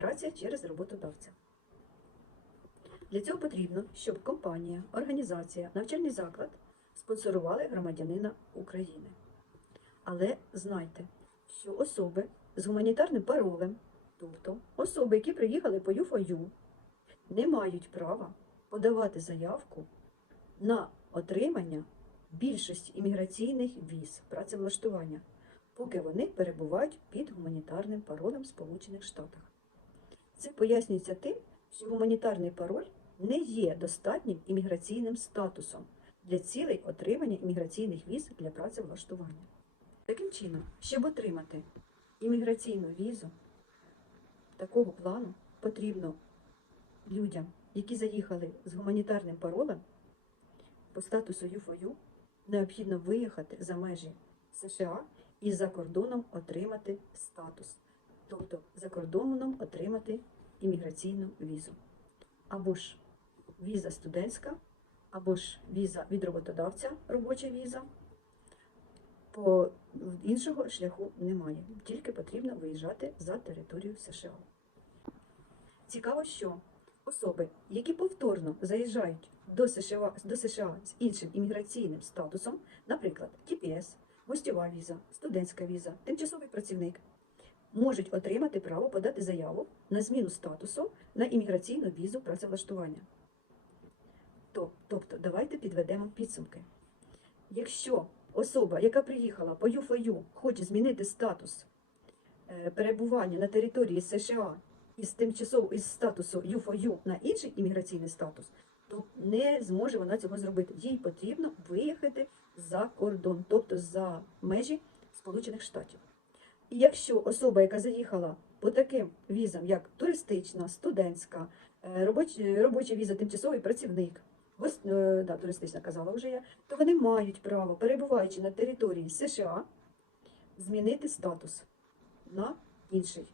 Праця через роботодавця. Для цього потрібно, щоб компанія, організація, навчальний заклад спонсорували громадянина України. Але знайте, що особи з гуманітарним паролем, тобто особи, які приїхали по ЮФОЮ, не мають права подавати заявку на отримання більшості імміграційних віз працевлаштування, поки вони перебувають під гуманітарним паролем в Сполучених Штатах. Це пояснюється тим, що гуманітарний пароль не є достатнім імміграційним статусом для цілей отримання імміграційних віз для працевлаштування. Таким чином, щоб отримати імміграційну візу такого плану, потрібно людям, які заїхали з гуманітарним паролем по статусу ЮФОЮ, необхідно виїхати за межі США і за кордоном отримати статус, тобто за кордоном отримати імміграційну візу. Або ж віза студентська, або ж віза від роботодавця, робоча віза. По іншого шляху немає, тільки потрібно виїжджати за територію США. Цікаво, що особи, які повторно заїжджають до США, до США з іншим імміграційним статусом, наприклад, TPS, гостьова віза, студентська віза, тимчасовий працівник, можуть отримати право подати заяву на зміну статусу на імміграційну візу працевлаштування. Тобто, давайте підведемо підсумки. Якщо особа, яка приїхала по ЮФОЮ, хоче змінити статус е, перебування на території США із тимчасово із статусу ЮФОЮ на інший імміграційний статус, то не зможе вона цього зробити. Їй потрібно виїхати за кордон, тобто за межі Сполучених Штатів. Якщо особа, яка заїхала по таким візам, як туристична, студентська, е, робоча, робоча віза, тимчасовий працівник, гос- е, да, туристична казала вже я, то вони мають право, перебуваючи на території США, змінити статус на інший.